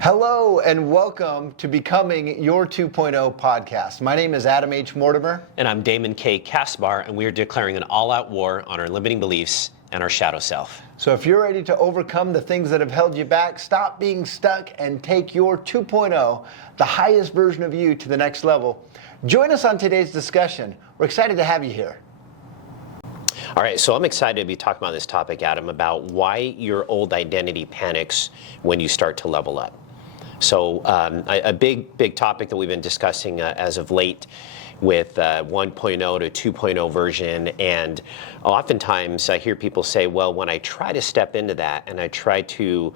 Hello and welcome to Becoming Your 2.0 podcast. My name is Adam H. Mortimer. And I'm Damon K. Casabar, and we are declaring an all-out war on our limiting beliefs and our shadow self. So if you're ready to overcome the things that have held you back, stop being stuck, and take your 2.0, the highest version of you, to the next level, join us on today's discussion. We're excited to have you here. All right, so I'm excited to be talking about this topic, Adam, about why your old identity panics when you start to level up. So a big topic that we've been discussing as of late with 1.0 to 2.0 version, and oftentimes I hear people say, well, when I try to step into that and I try to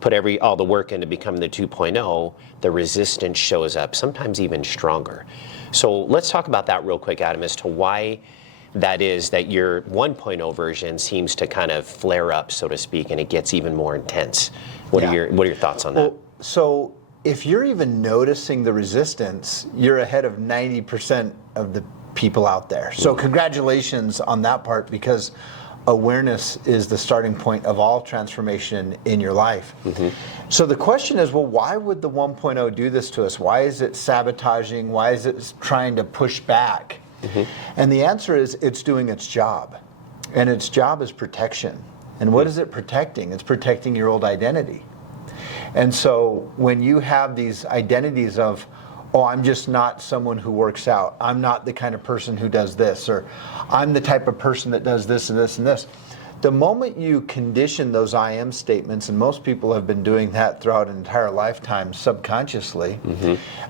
put all the work into becoming the 2.0, the resistance shows up, sometimes even stronger. So let's talk about that real quick, Adam, as to why that is that your 1.0 version seems to kind of flare up, so to speak, and it gets even more intense. What are your thoughts on that? Well, so if you're even noticing the resistance, you're ahead of 90% of the people out there. So congratulations on that part, because awareness is the starting point of all transformation in your life. So the question is, well, why would the 1.0 do this to us? Why is it sabotaging? Why is it trying to push back? And the answer is, it's doing its job. And its job is protection. And what is it protecting? It's protecting your old identity. And so when you have these identities of, oh, I'm just not someone who works out, I'm not the kind of person who does this, or I'm the type of person that does this and this and this, the moment you condition those I am statements, and most people have been doing that throughout an entire lifetime subconsciously,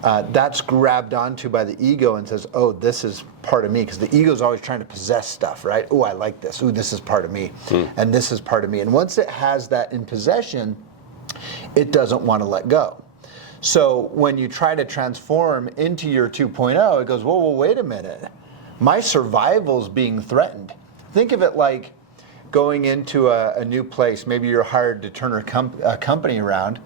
that's grabbed onto by the ego and says, oh, this is part of me, because the ego is always trying to possess stuff, right? Oh, I like this. Oh, this is part of me, and this is part of me. And once it has that in possession, it doesn't want to let go. So when you try to transform into your 2.0, it goes, whoa, wait a minute. My survival's being threatened. Think of it like going into a new place. Maybe you're hired to turn a company around,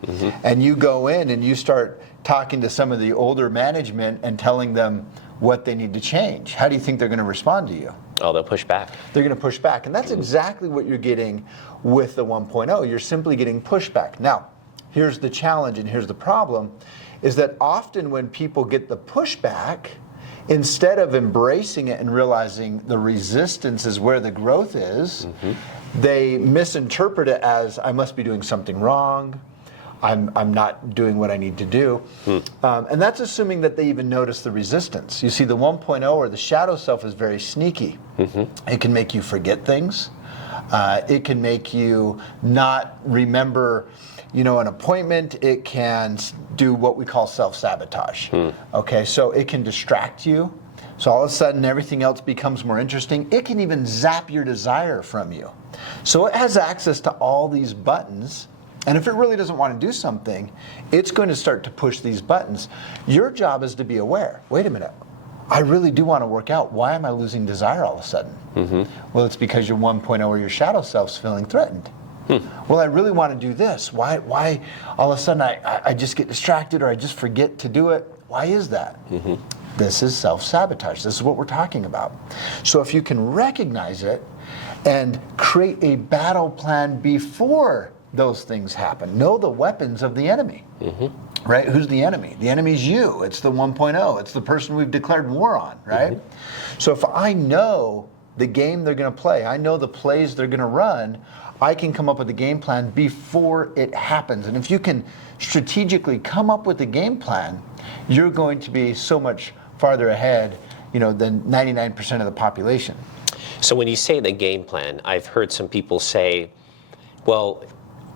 and you go in and you start talking to some of the older management and telling them what they need to change. How do you think they're going to respond to you? Oh, they'll push back. They're going to push back. And that's exactly what you're getting with the 1.0. You're simply getting pushback. Now, here's the challenge and here's the problem, is that often when people get the pushback, instead of embracing it and realizing the resistance is where the growth is, they misinterpret it as, I must be doing something wrong, I'm not doing what I need to do. And that's assuming that they even notice the resistance. You see, the 1.0 or the shadow self is very sneaky. It can make you forget things. It can make you not remember, an appointment. It can do what we call self-sabotage. Okay, so it can distract you. So all of a sudden everything else becomes more interesting. It can even zap your desire from you. So it has access to all these buttons. And if it really doesn't want to do something, it's going to start to push these buttons. Your job is to be aware. Wait a minute. I really do want to work out. Why am I losing desire all of a sudden? Well, it's because your 1.0 or your shadow self's feeling threatened. Well, I really want to do this. Why all of a sudden I just get distracted, or I just forget to do it? Why is that? This is self-sabotage. This is what we're talking about. So if you can recognize it and create a battle plan before those things happen, know the weapons of the enemy. Right? Who's the enemy? The enemy's you. It's the 1.0. It's the person we've declared war on, right? So if I know the game they're going to play, I know the plays they're going to run, I can come up with a game plan before it happens. And if you can strategically come up with a game plan, you're going to be so much farther ahead, than 99% of the population. So when you say the game plan, I've heard some people say, well,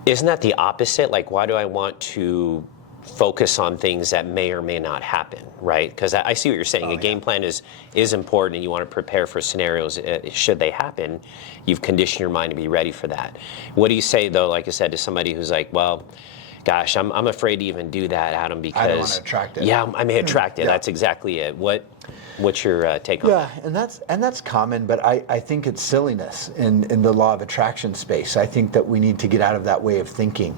isn't that the opposite? Like, why do I want to focus on things that may or may not happen, right? Because I see what you're saying. A game plan is important, and you want to prepare for scenarios should they happen. You've conditioned your mind to be ready for that. What do you say, though, like I said, to somebody who's like, well, gosh, I'm afraid to even do that, Adam, because I don't want to attract it. Yeah, I may attract it. That's exactly it. What's your take on that? Yeah, and that's common, but I think it's silliness in the law of attraction space. I think that we need to get out of that way of thinking.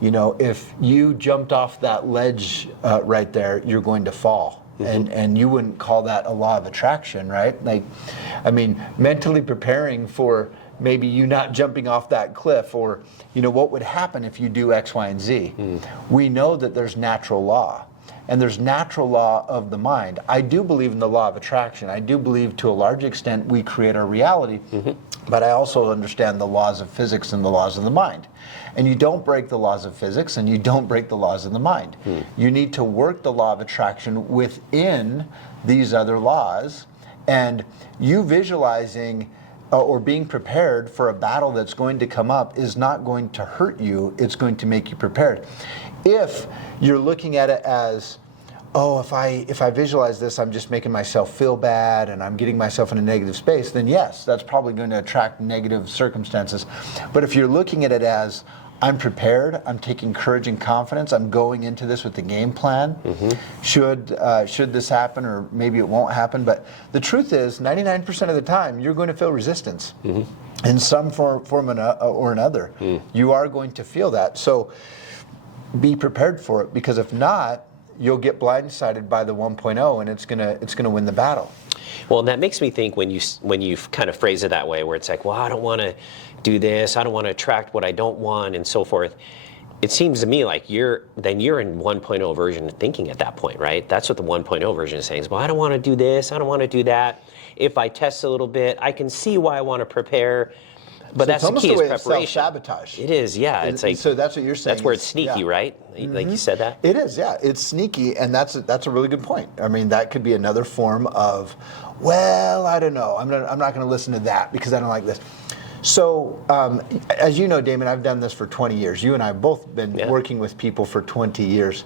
If you jumped off that ledge right there, you're going to fall. And you wouldn't call that a law of attraction, right? Mentally preparing for maybe you not jumping off that cliff, or what would happen if you do X, Y, and Z. We know that there's natural law, and there's natural law of the mind. I do believe in the law of attraction. I do believe to a large extent we create our reality, but I also understand the laws of physics and the laws of the mind. And you don't break the laws of physics, and you don't break the laws of the mind. You need to work the law of attraction within these other laws, and you visualizing or being prepared for a battle that's going to come up is not going to hurt you, it's going to make you prepared. If you're looking at it as, oh, if I visualize this, I'm just making myself feel bad and I'm getting myself in a negative space, then yes, that's probably going to attract negative circumstances. But if you're looking at it as, I'm prepared, I'm taking courage and confidence, I'm going into this with the game plan, should this happen, or maybe it won't happen, but the truth is 99% of the time you're going to feel resistance in some form or another. You are going to feel that, so be prepared for it, because if not, you'll get blindsided by the 1.0 and it's gonna win the battle. Well, and that makes me think when you kind of phrase it that way, where it's like, well, I don't want to do this, I don't want to attract what I don't want, and so forth. It seems to me like you're in 1.0 version thinking at that point, right? That's what the 1.0 version is saying. Is, well, I don't want to do this, I don't want to do that. If I test a little bit, I can see why I want to prepare. But So that's the key, it's almost a is way of preparation. self-sabotage. It is, yeah. It's like, so that's what you're saying. that's where it's sneaky, right? Like you said that. It is, yeah. It's sneaky, and that's a really good point. I mean, that could be another form of, well, I don't know. I'm not going to listen to that because I don't like this. So, as you know, Damon, I've done this for 20 years. You and I have both been working with people for 20 years.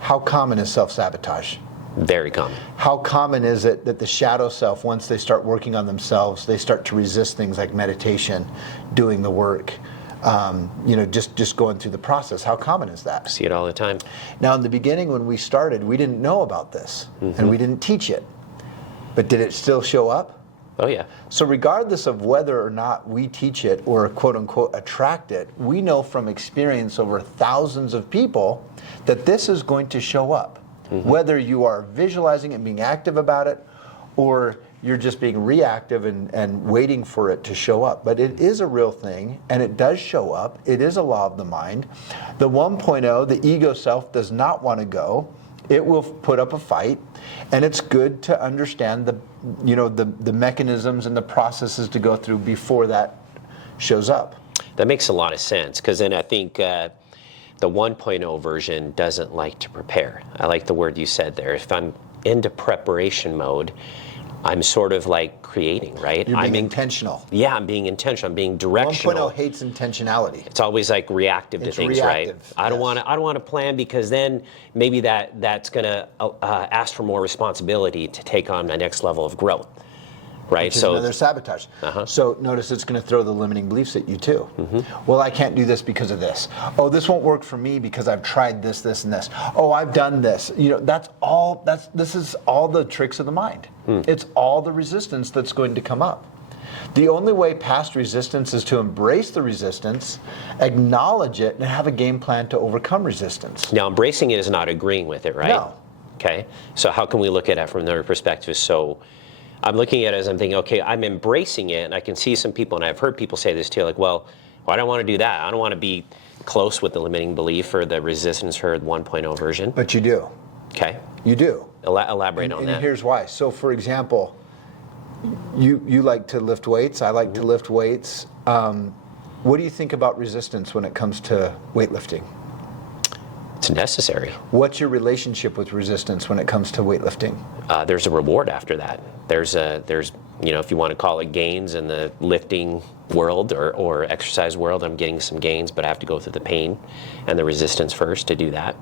How common is self-sabotage? Very common. How common is it that the shadow self, once they start working on themselves, they start to resist things like meditation, doing the work, just going through the process? How common is that? See it all the time. Now, in the beginning, when we started, we didn't know about this, and we didn't teach it. But did it still show up? Oh, yeah. So regardless of whether or not we teach it or quote unquote attract it, we know from experience over thousands of people that this is going to show up. Whether you are visualizing it and being active about it, or you're just being reactive and waiting for it to show up. But it is a real thing, and it does show up. It is a law of the mind. The 1.0, the ego self, does not want to go. It will put up a fight, and it's good to understand the mechanisms and the processes to go through before that shows up. That makes a lot of sense, because then I think the 1.0 version doesn't like to prepare. I like the word you said there. If I'm into preparation mode, I'm sort of like creating, right? You're being intentional. Yeah, I'm being intentional. I'm being directional. 1.0 hates intentionality. It's always like reactive to things, reactive, right? I don't want to plan, because then maybe that's going to ask for more responsibility to take on my next level of growth, right? Which is another sabotage. So notice it's going to throw the limiting beliefs at you too. Well, I can't do this because of this. Oh, this won't work for me because I've tried this, this, and this. Oh, I've done this. This is all the tricks of the mind. It's all the resistance that's going to come up. The only way past resistance is to embrace the resistance, acknowledge it, and have a game plan to overcome resistance. Now, embracing it is not agreeing with it, right? No. Okay. So how can we look at it from another perspective? So I'm looking at it as I'm thinking, okay, I'm embracing it, and I can see some people, and I've heard people say this too, like, well, I don't want to do that. I don't want to be close with the limiting belief or the resistance for the 1.0 version. But you do. Okay. You do. Elaborate on that. And here's why. So, for example, you like to lift weights. I like to lift weights. What do you think about resistance when it comes to weightlifting? It's necessary. What's your relationship with resistance when it comes to weightlifting? There's a reward after that. There's if you want to call it gains in the lifting world or exercise world, I'm getting some gains, but I have to go through the pain and the resistance first to do that.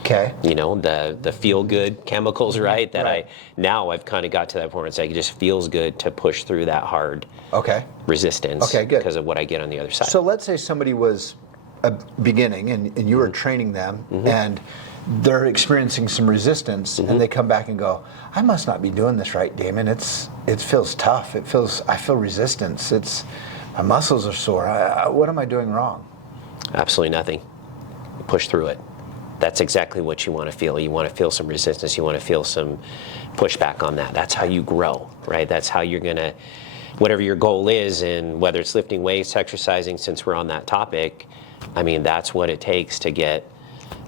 Okay. The feel good chemicals, right? I've kind of got to that point where it's like it just feels good to push through that hard resistance. Okay, good. Because of what I get on the other side. So let's say somebody was beginning and you were training them and they're experiencing some resistance and they come back and go, I must not be doing this right, Damon. It feels tough. I feel resistance. My muscles are sore. What am I doing wrong? Absolutely nothing. You push through it. That's exactly what you want to feel. You want to feel some resistance. You want to feel some pushback on that. That's how you grow, right? That's how you're going to whatever your goal is, and whether it's lifting weights, exercising, since we're on that topic, I mean, that's what it takes to get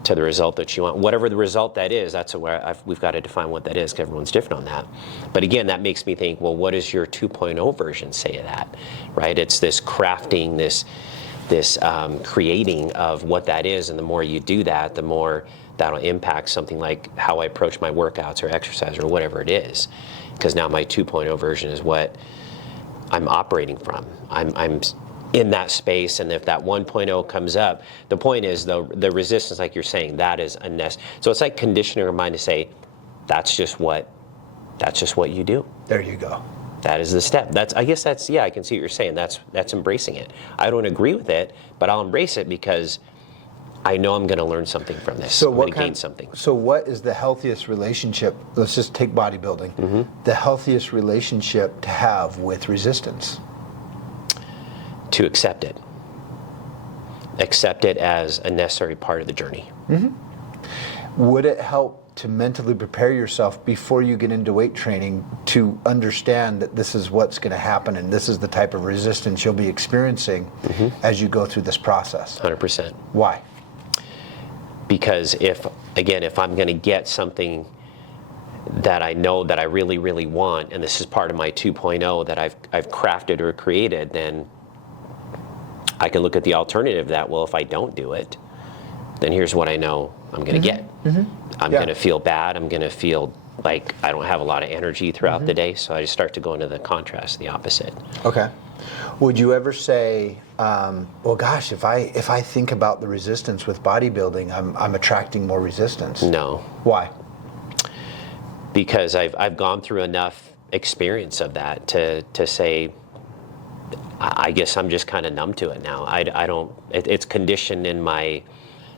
to the result that you want. Whatever the result that is, that's where we've got to define what that is, because everyone's different on that. But again, that makes me think, well, what does your 2.0 version say of that, right? It's this crafting, this creating of what that is, and the more you do that, the more that'll impact something like how I approach my workouts or exercise or whatever it is. Because now my 2.0 version is what I'm operating from. I'm in that space, and if that 1.0 comes up, the point is the resistance, like you're saying, that is unnecessary. So it's like conditioning our mind to say, that's just what you do. There you go. That is the step. I guess that's, yeah, I can see what you're saying. That's embracing it. I don't agree with it, but I'll embrace it because I know I'm going to learn something from this. So I'm going to gain something. So what is the healthiest relationship? Let's just take bodybuilding. The healthiest relationship to have with resistance? To accept it. Accept it as a necessary part of the journey. Would it help to mentally prepare yourself before you get into weight training to understand that this is what's going to happen and this is the type of resistance you'll be experiencing as you go through this process? 100%. Why? Because if I'm going to get something that I know that I really, really want, and this is part of my 2.0 that I've crafted or created, then I can look at the alternative that, well, if I don't do it, then here's what I know I'm going to get. I'm going to feel bad. I'm going to feel like I don't have a lot of energy throughout the day. So I just start to go into the contrast, the opposite. Okay. Would you ever say, well, gosh, if I think about the resistance with bodybuilding, I'm attracting more resistance? No. Why? Because I've gone through enough experience of that to say, I guess I'm just kind of numb to it now. I don't. It's conditioned in my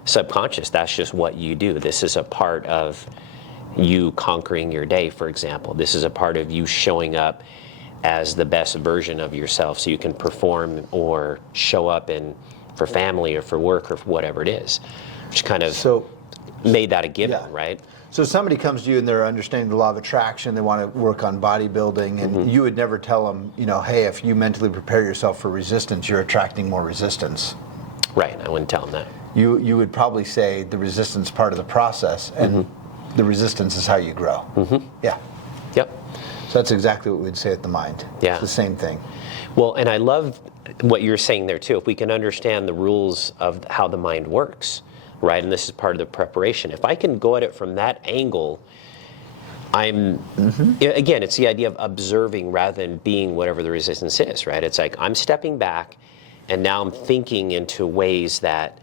subconscious. That's just what you do. This is a part of you conquering your day, for example. This is a part of you showing up as the best version of yourself, so you can perform or show up for family or for work or for whatever it is. Which kind of made that a given, right? So somebody comes to you and they're understanding the law of attraction, they want to work on bodybuilding, and you would never tell them, hey, if you mentally prepare yourself for resistance, you're attracting more resistance. Right, I wouldn't tell them that. You would probably say the resistance part of the process, and the resistance is how you grow. Yeah. Yep. So that's exactly what we'd say at the mind. Yeah. It's the same thing. Well, and I love what you're saying there too. If we can understand the rules of how the mind works, right? And this is part of the preparation. If I can go at it from that angle, again, it's the idea of observing rather than being whatever the resistance is, right? It's like I'm stepping back, and now I'm thinking into ways that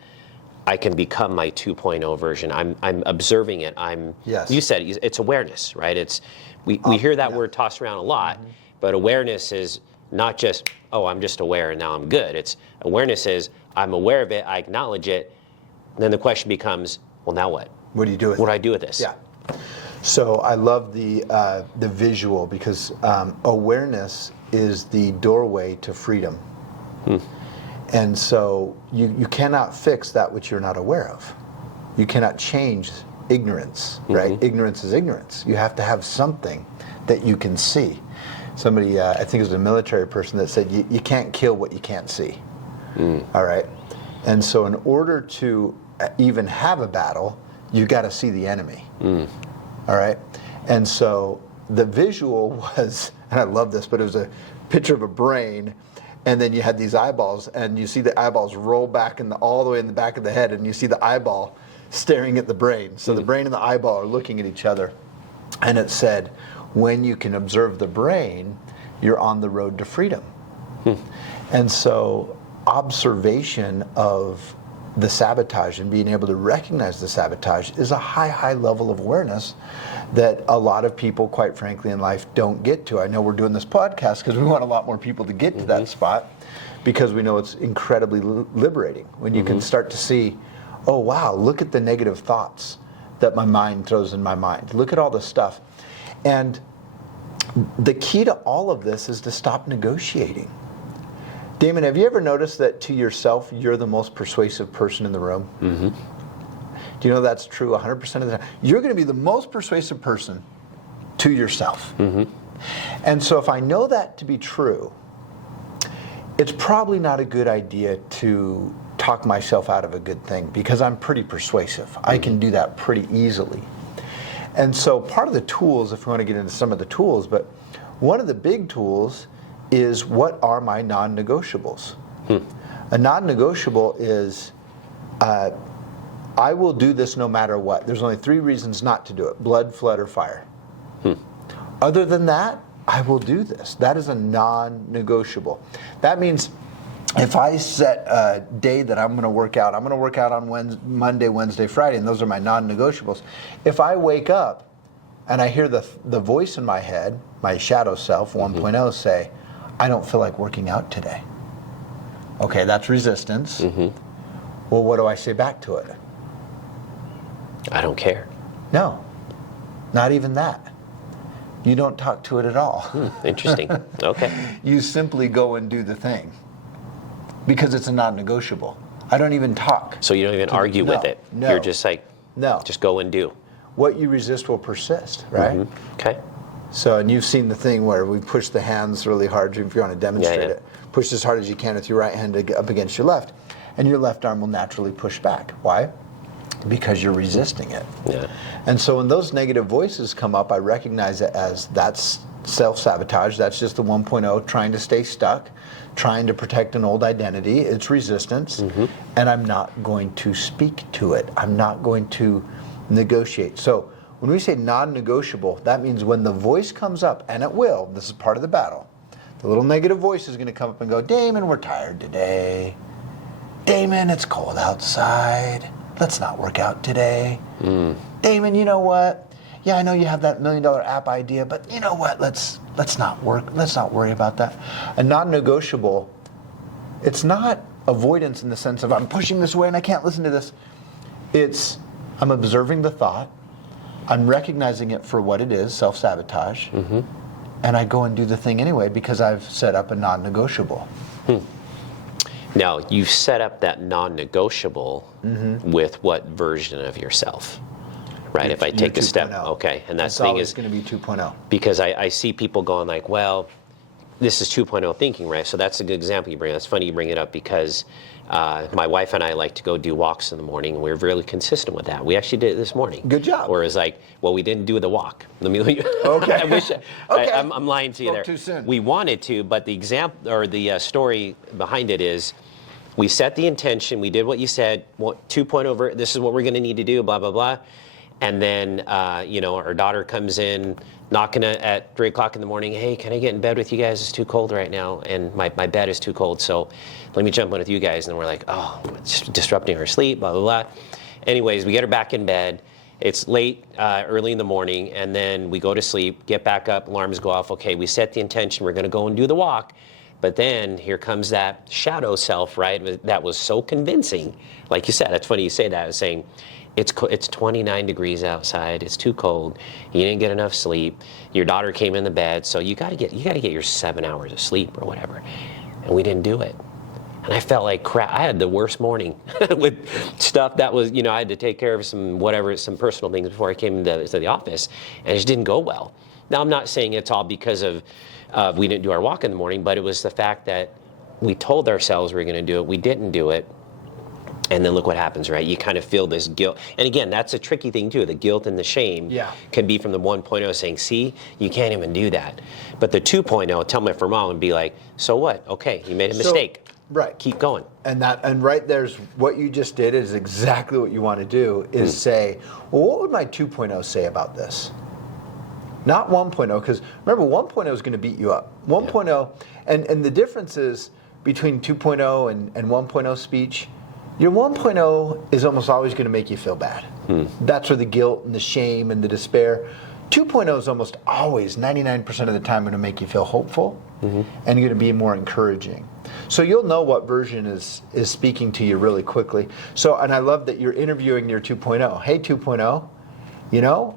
I can become my 2.0 version. I'm observing it. You said it's awareness, right? We hear that word tossed around a lot, but awareness is not just, oh, I'm just aware and now I'm good. It's awareness is I'm aware of it, I acknowledge it, and then the question becomes, well, now what? What do you do with it? What do I do with this? Yeah. So I love the visual, because awareness is the doorway to freedom. And so you cannot fix that which you're not aware of. You cannot change ignorance, right? Ignorance is ignorance. You have to have something that you can see. Somebody, I think it was a military person, that said, you can't kill what you can't see. All right? And so in order to even have a battle, you got to see the enemy. All right? And so the visual was, and I love this, but it was a picture of a brain, and then you had these eyeballs, and you see the eyeballs roll back all the way in the back of the head, and you see the eyeball staring at the brain. So the brain and the eyeball are looking at each other. And it said, when you can observe the brain, you're on the road to freedom. And so observation of the sabotage and being able to recognize the sabotage is a high level of awareness that a lot of people, quite frankly, in life don't get to. I know we're doing this podcast because we want a lot more people to get to that spot, because we know it's incredibly liberating when you can start to see, oh wow, look at the negative thoughts that my mind throws in my mind. Look at all this stuff. And the key to all of this is to stop negotiating. Damon, have you ever noticed that to yourself, you're the most persuasive person in the room? Do you know that's true 100% of the time? You're going to be the most persuasive person to yourself. And so if I know that to be true, it's probably not a good idea to talk myself out of a good thing because I'm pretty persuasive. I can do that pretty easily. And so part of the tools, if we want to get into some of the tools, but one of the big tools is what are my non-negotiables? A non-negotiable is I will do this no matter what. There's only 3 reasons not to do it: blood, flood, or fire. Other than that, I will do this. That is a non-negotiable. That means if I set a day that I'm going to work out on Monday, Wednesday, Friday, and those are my non-negotiables. If I wake up and I hear the voice in my head, my shadow self, 1.0, say, I don't feel like working out today. Okay, that's resistance. Well, what do I say back to it? I don't care. No, not even that. You don't talk to it at all. Interesting. Okay. You simply go and do the thing because it's a non-negotiable. I don't even talk. So you don't even argue with it. No. You're just like, no. Just go and do. What you resist will persist, right? Okay. So, and you've seen the thing where we push the hands really hard if you want to demonstrate it. Push as hard as you can with your right hand up against your left, and your left arm will naturally push back. Why? Because you're resisting it. Yeah. And so when those negative voices come up, I recognize it as that's self-sabotage. That's just the 1.0 trying to stay stuck, trying to protect an old identity. It's resistance. And I'm not going to speak to it. I'm not going to negotiate. So when we say non-negotiable, that means when the voice comes up, and it will, this is part of the battle, the little negative voice is going to come up and go, Damon, we're tired today. Damon, it's cold outside. Let's not work out today. Damon, you know what? Yeah, I know you have that $1 million app idea, but you know what? Let's not worry about that. A non-negotiable, it's not avoidance in the sense of I'm pushing this away and I can't listen to this. It's I'm observing the thought, I'm recognizing it for what it is, self-sabotage, and I go and do the thing anyway because I've set up a non-negotiable. Now, you've set up that non-negotiable with what version of yourself? Right, if I take a step, okay, and that's thing is going to be 2.0. Because I see people going like, well, this is 2.0 thinking, right? So that's a good example you bring. That's funny you bring it up because my wife and I like to go do walks in the morning, and we're really consistent with that. We actually did it this morning. Good job. Whereas like, well, we didn't do the walk. Let me. Okay. I wish. Okay. I'm lying to you there. Too soon. We wanted to, but the example or the story behind it is, we set the intention. We did what you said. 2.0. This is what we're going to need to do. Blah blah blah. And then, our daughter comes in, knocking at 3 o'clock in the morning. Hey, can I get in bed with you guys? It's too cold right now, and my bed is too cold. So let me jump in with you guys. And we're like, oh, it's disrupting her sleep, blah, blah, blah. Anyways, we get her back in bed. It's late, early in the morning, and then we go to sleep, get back up, alarms go off. Okay, we set the intention. We're going to go and do the walk. But then here comes that shadow self, right? That was so convincing. Like you said, that's funny you say that. I was saying, it's 29 degrees outside. It's too cold. You didn't get enough sleep. Your daughter came in the bed, so you got to get your 7 hours of sleep or whatever. And we didn't do it. And I felt like crap. I had the worst morning with stuff that was, I had to take care of some personal things before I came to the office, and it just didn't go well. Now I'm not saying it's all because of we didn't do our walk in the morning, but it was the fact that we told ourselves we were going to do it. We didn't do it. And then look what happens, right? You kind of feel this guilt. And again, that's a tricky thing too. The guilt and the shame can be from the 1.0 saying, see, you can't even do that. But the 2.0, tell me for mom and be like, so what? Okay, you made a mistake. Right. Keep going. And right there's what you just did is exactly what you want to do is say, well, what would my 2.0 say about this? Not 1.0, because remember 1.0 is going to beat you up. 1.0, and the difference is between 2.0 and 1.0 speech, your 1.0 is almost always going to make you feel bad. That's where the guilt and the shame and the despair. 2.0 is almost always, 99% of the time, going to make you feel hopeful and going to be more encouraging. So you'll know what version is speaking to you really quickly. So, and I love that you're interviewing your 2.0. Hey, 2.0,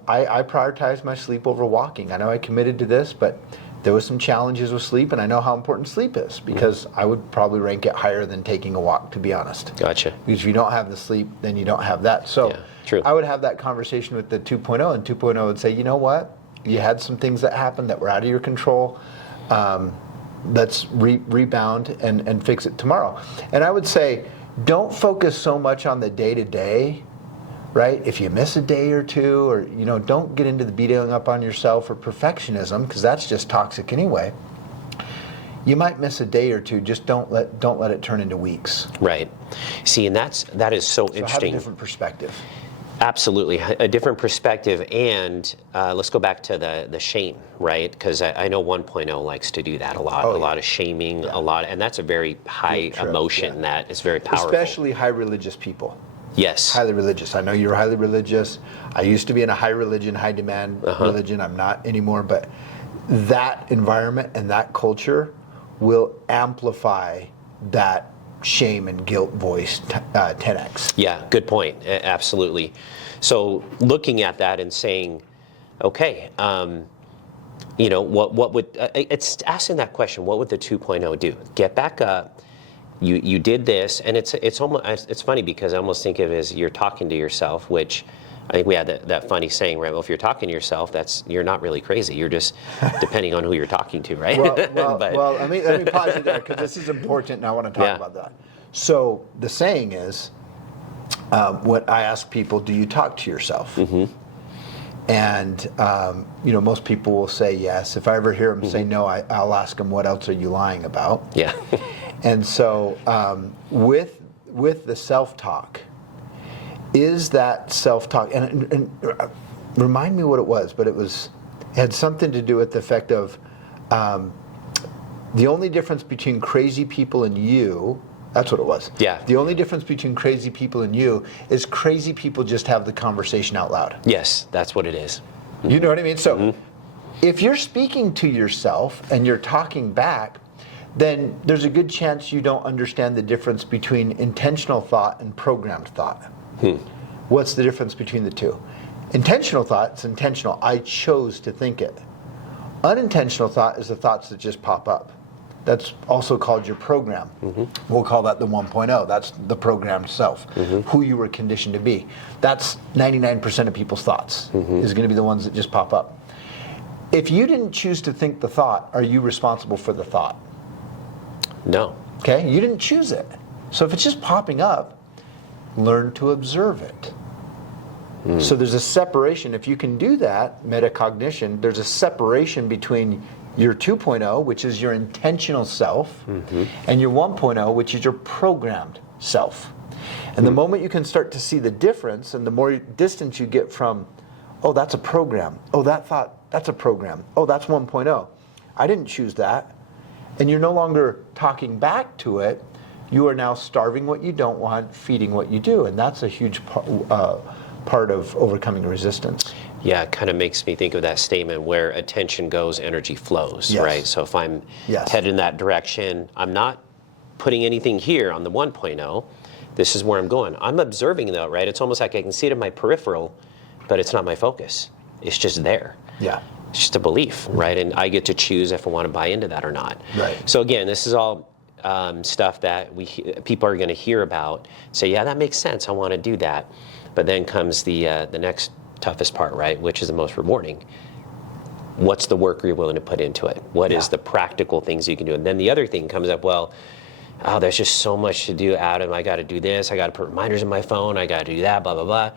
I prioritize my sleep over walking. I know I committed to this, but there was some challenges with sleep, and I know how important sleep is because I would probably rank it higher than taking a walk, to be honest. Gotcha. Because if you don't have the sleep, then you don't have that. So true. I would have that conversation with the 2.0, and 2.0 would say, you know what? You had some things that happened that were out of your control. Let's rebound and fix it tomorrow. And I would say, don't focus so much on the day-to-day, right? If you miss a day or two, or don't get into the beating up on yourself or perfectionism, because that's just toxic anyway. You might miss a day or two. Just don't let it turn into weeks. Right. See, and that is so So interesting. have a different perspective. Absolutely, a different perspective, and let's go back to the shame, right? Because I know 1.0 likes to do that a lot. Oh, a lot of shaming, a lot, and that's a very high emotion that is very powerful. Especially high religious people. Yes. Highly religious. I know you're highly religious. I used to be in a high religion, high demand religion. I'm not anymore, but that environment and that culture will amplify that shame and guilt voice 10x. Yeah, good point. Absolutely. So looking at that and saying, okay, what would it's asking that question? What would the 2.0 do? Get back up. You did this, and it's almost, it's funny because I almost think of it as you're talking to yourself, which I think we had that funny saying, right? Well, if you're talking to yourself, you're not really crazy. You're just depending on who you're talking to, right? Well, let me pause you there, because this is important, and I want to talk about that. So the saying is, what I ask people, do you talk to yourself? And most people will say yes. If I ever hear them say no, I'll ask them, what else are you lying about? Yeah. And so with the self-talk, is that self-talk, and remind me what it was, but it had something to do with the effect of the only difference between crazy people and you, that's what it was. Yeah. The only difference between crazy people and you is crazy people just have the conversation out loud. Yes, that's what it is. You know what I mean? So if you're speaking to yourself and you're talking back, then there's a good chance you don't understand the difference between intentional thought and programmed thought. What's the difference between the two? Intentional thought is intentional. I chose to think it. Unintentional thought is the thoughts that just pop up. That's also called your program. We'll call that the 1.0. That's the programmed self, who you were conditioned to be. That's 99% of people's thoughts, is going to be the ones that just pop up. If you didn't choose to think the thought, are you responsible for the thought? No. Okay, you didn't choose it. So if it's just popping up, learn to observe it. So there's a separation. If you can do that, metacognition, there's a separation between your 2.0, which is your intentional self, and your 1.0, which is your programmed self. And the moment you can start to see the difference, and the more distance you get from, oh, that's a program. Oh, that thought, that's a program. Oh, that's 1.0. I didn't choose that. And you're no longer talking back to it. You are now starving what you don't want, feeding what you do. And that's a huge part of overcoming resistance. Yeah, it kind of makes me think of that statement where attention goes, energy flows, right? So if I'm headed in that direction, I'm not putting anything here on the 1.0. This is where I'm going. I'm observing though, right? It's almost like I can see it in my peripheral, but it's not my focus. It's just there. Yeah. It's just a belief, right? And I get to choose if I want to buy into that or not. Right. So again, this is all stuff that people are going to hear about. Say, yeah, that makes sense. I want to do that. But then comes the next toughest part, right? Which is the most rewarding. What's the work you're willing to put into it? What is the practical things you can do? And then the other thing comes up, well, oh, there's just so much to do, Adam. I got to do this. I got to put reminders in my phone. I got to do that, blah, blah, blah.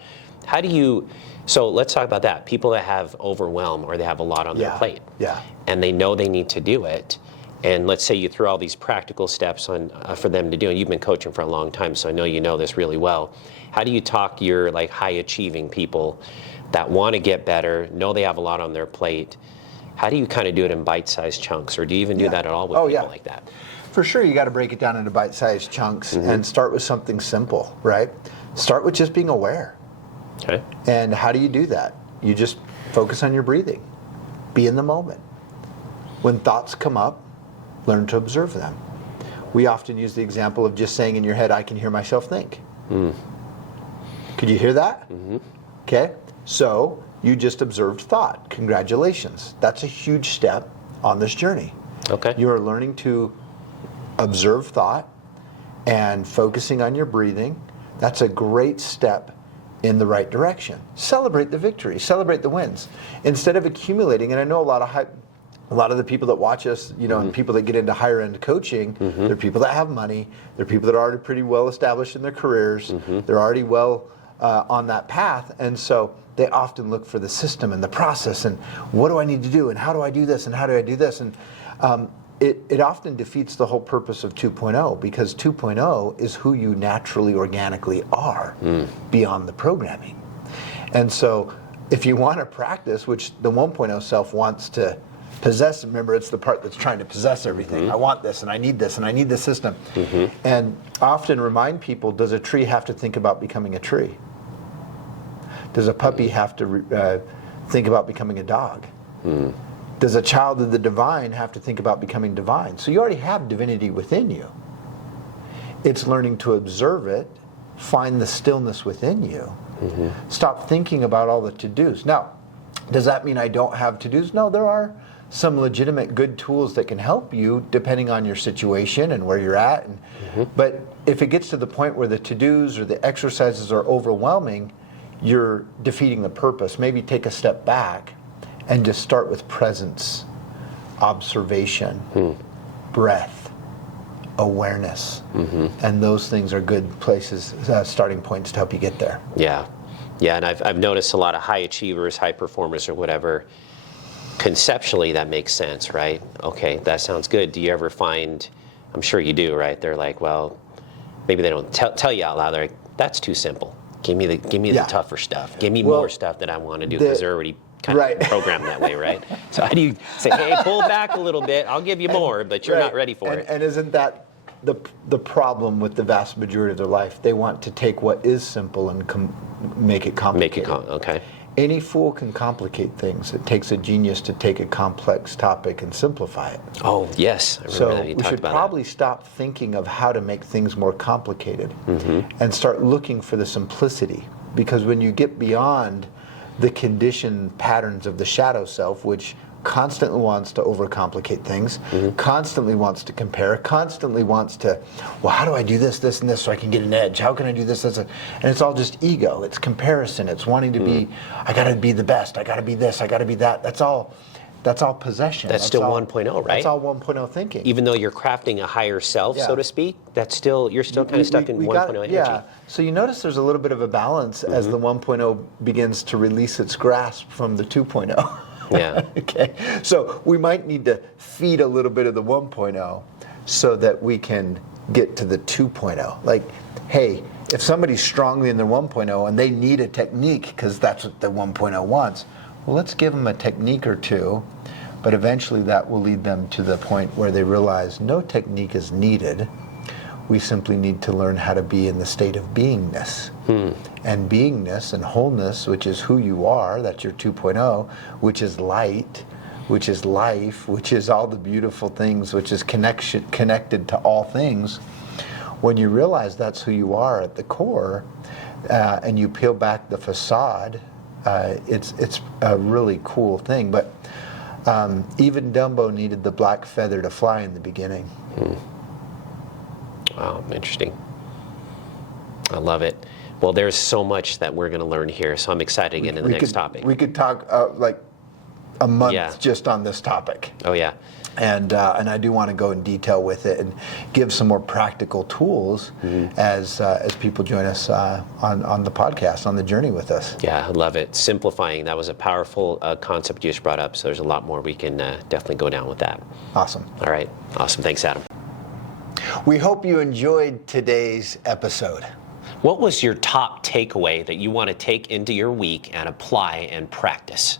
How do you, so let's talk about that. People that have overwhelm or they have a lot on their plate. Yeah. And they know they need to do it. And let's say you throw all these practical steps on for them to do, and you've been coaching for a long time, so I know you know this really well. How do you talk your like high achieving people that want to get better, know they have a lot on their plate? How do you kind of do it in bite-sized chunks, or do you even do that at all with people like that? For sure, you got to break it down into bite-sized chunks and start with something simple, right? Start with just being aware. Okay. And how do you do that? You just focus on your breathing. Be in the moment. When thoughts come up, learn to observe them. We often use the example of just saying in your head, I can hear myself think. Could you hear that? Okay, so you just observed thought. Congratulations. That's a huge step on this journey. Okay. You are learning to observe thought and focusing on your breathing. That's a great step in the right direction. Celebrate the victory, celebrate the wins. Instead of accumulating, and I know a lot of the people that watch us, and people that get into higher end coaching, they're people that have money, they're people that are already pretty well established in their careers, they're already well on that path, and so they often look for the system and the process and what do I need to do and how do I do this and how do I do this, and it often defeats the whole purpose of 2.0, because 2.0 is who you naturally, organically are beyond the programming. And so if you want to practice, which the 1.0 self wants to possess, remember it's the part that's trying to possess everything. I want this and I need this and I need this system. And often remind people, does a tree have to think about becoming a tree? Does a puppy have to think about becoming a dog? Does a child of the divine have to think about becoming divine? So you already have divinity within you. It's learning to observe it, find the stillness within you. Stop thinking about all the to-dos. Now, does that mean I don't have to-dos? No, there are some legitimate good tools that can help you depending on your situation and where you're at. But if it gets to the point where the to-dos or the exercises are overwhelming, you're defeating the purpose. Maybe take a step back and just start with presence, observation, breath, awareness. And those things are good places, starting points to help you get there. Yeah, and I've noticed a lot of high achievers, high performers or whatever, conceptually that makes sense, right? Okay, that sounds good. Do you ever find, I'm sure you do, right? They're like, well, maybe they don't tell you out loud, they're like, that's too simple. Give me the tougher stuff. Give me more stuff that I want to do, because they're already kind of programmed that way, right? So how do you say, hey, pull back a little bit, I'll give you more, but you're not ready for it. And isn't that the problem with the vast majority of their life? They want to take what is simple and make it complicated. Okay. Any fool can complicate things. It takes a genius to take a complex topic and simplify it. Oh, yes. I remember that you talked about that. So we should probably stop thinking of how to make things more complicated and start looking for the simplicity. Because when you get beyond the conditioned patterns of the shadow self, which constantly wants to overcomplicate things, constantly wants to compare, constantly wants to, well, how do I do this, this, and this so I can get an edge? How can I do this, this, and it's all just ego. It's comparison. It's wanting to be, I got to be the best. I got to be this. I got to be that. That's all possession. That's still 1.0, right? That's all 1.0 thinking. Even though you're crafting a higher self, so to speak, you're still kind of stuck in 1.0 energy. Yeah. So you notice there's a little bit of a balance as the 1.0 begins to release its grasp from the 2.0. Yeah. Okay. So we might need to feed a little bit of the 1.0 so that we can get to the 2.0. Like, hey, if somebody's strongly in their 1.0 and they need a technique because that's what the 1.0 wants, well, let's give them a technique or two, but eventually that will lead them to the point where they realize no technique is needed. We simply need to learn how to be in the state of beingness. And beingness and wholeness, which is who you are, that's your 2.0, which is light, which is life, which is all the beautiful things, which is connected to all things. When you realize that's who you are at the core, and you peel back the facade, it's a really cool thing. But even Dumbo needed the black feather to fly in the beginning. Wow, interesting. I love it. Well, there's so much that we're going to learn here, so I'm excited to get into the next topic. We could talk like a month just on this topic. Oh, yeah. And I do want to go in detail with it and give some more practical tools as people join us on the podcast, on the journey with us. Yeah, I love it. Simplifying, that was a powerful concept you just brought up, so there's a lot more we can definitely go down with that. Awesome. All right. Awesome. Thanks, Adam. We hope you enjoyed today's episode. What was your top takeaway that you want to take into your week and apply and practice?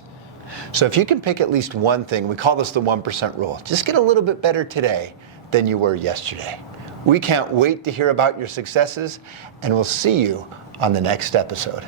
So if you can pick at least one thing, we call this the 1% rule. Just get a little bit better today than you were yesterday. We can't wait to hear about your successes, and we'll see you on the next episode.